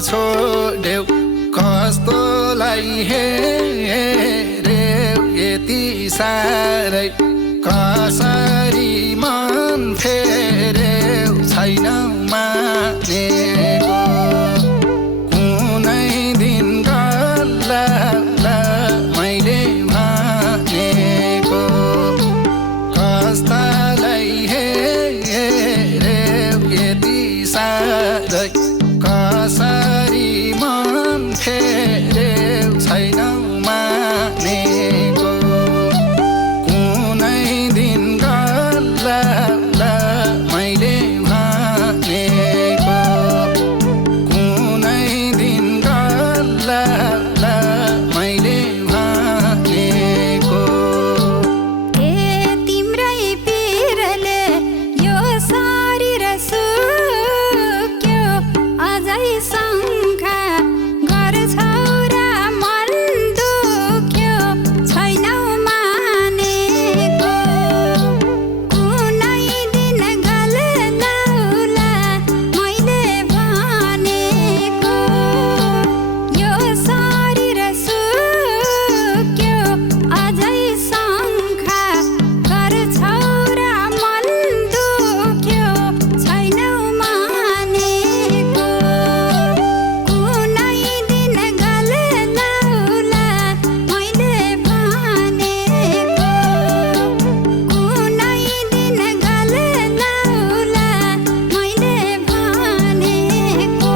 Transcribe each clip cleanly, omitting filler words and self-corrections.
छोड्यौ कस्तोलाई हेर्यौ यति साह्रै कसरी मन फेर्यौ छैन मानेको कुनै दिन गल्ला मैले भनेको कस्तालाई हेर्यौ यति साह्रै कसरी मन फेर्यौ छैन मानेको कुनै दिन गल्ला मैले भनेको कुनै दिन गल्ला मैले भनेको ए तिम्रै पिरले यो शरीर सुक्यो अझै शङ्का गर्छौ र मन दुख्यो छैनौ मानेको कुनै दिन गल्लाउला मैले भनेको यो शरीर सुक्यो अझै शङ्का गर्छौ र मन दुख्यो छैनौ मानेको कुनै दिन गल्लाउला मैले भनेको कुनै दिन गल्लाउला मैले भनेको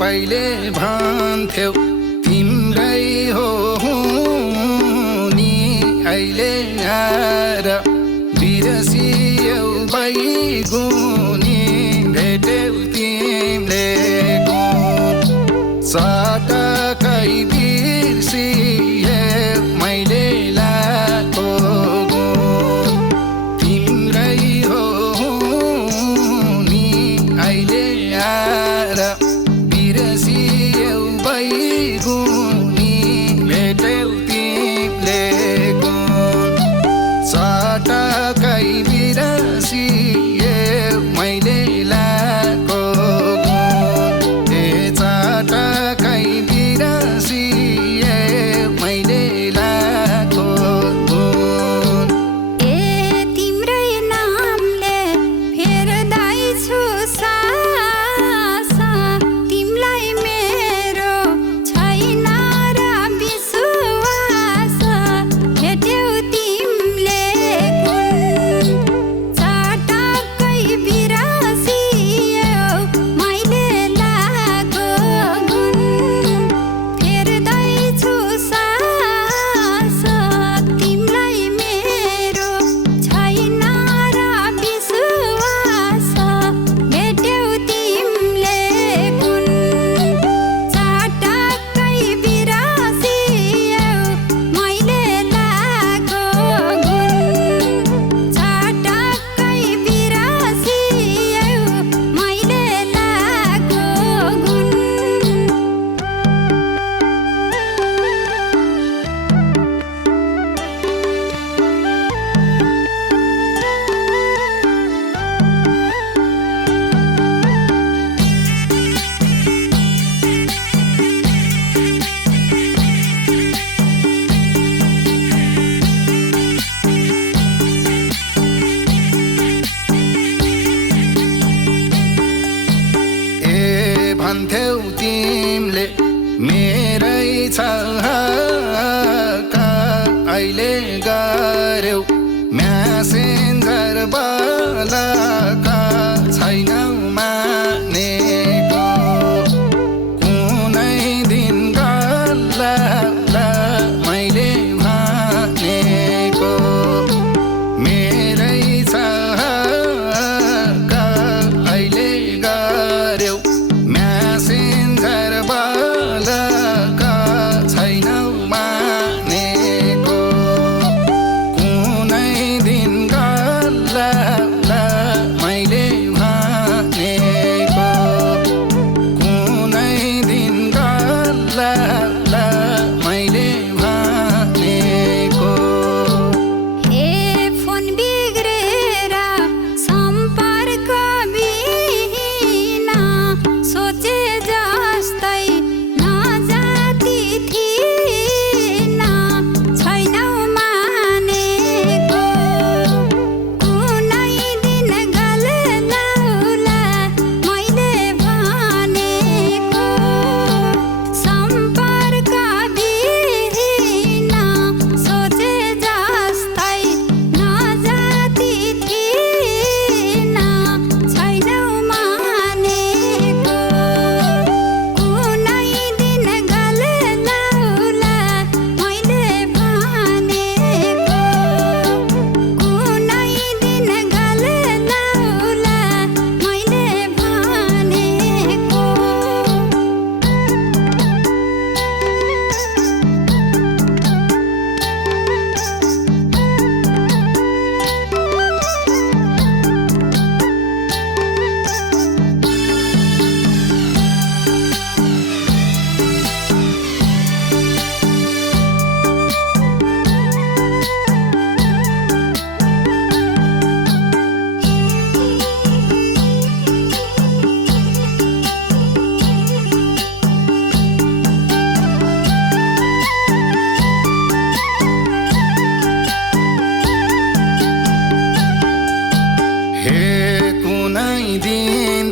पहिले भन्थ्यौ तिम्रै हो हुनी अहिले आएर बिर्सियौ बैगुनी भेट्यौ तिमीले गुण सटकै बिर्सियौ मैले लाको गुण तिम्रै हो हुनी अहिले आएर बिर्सियौ बैगुनी भेट्यौ तिमीले गुण सटकै बिर्सियौ मैले लाको गुण ए चटकै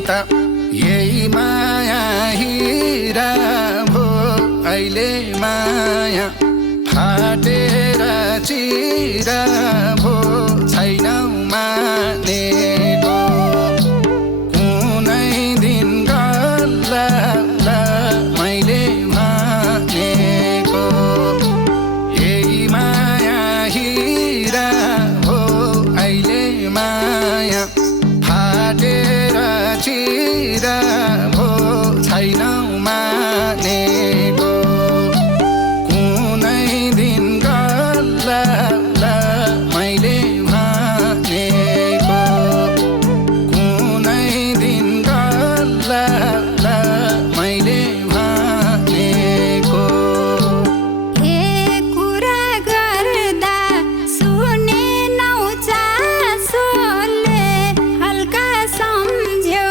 त यही माया हिरा भो अहिले माया फाटेर चिरा भो छैनौ मानेको कुनै दिन गल्ला मैले मानेको यही माया हिरा भो अहिले माया फाटेर चिरा भो छैनौ मानेको कुनै दिन गल्ला मैले मानेको कुनै दिन गल्ला मैले मानेको हे कुरा गर्दा सुनेनौ चासोले हल्का सम्झ्यौ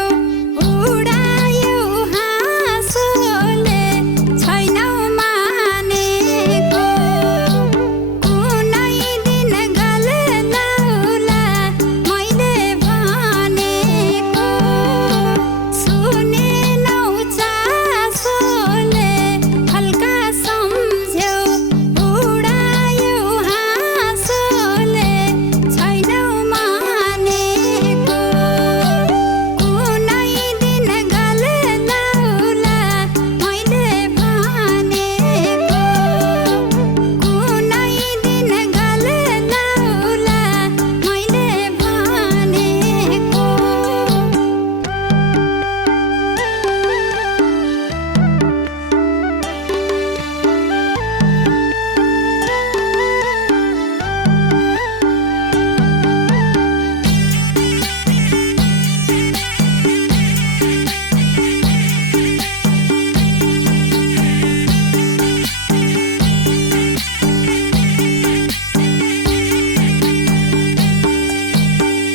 उडायौ हाँसोले छैनौ मानेको कुनै दिन गल्लाउला मैले भनेको सुनेनौ चासोले हल्का सम्झ्यौ उडायौ हाँसोले छैनौ मानेको कुनै दिन गल्लाउला मैले भनेको कुनै दिन गल्लाउला मैले भनेको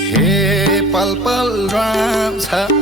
हे पल पल राम छ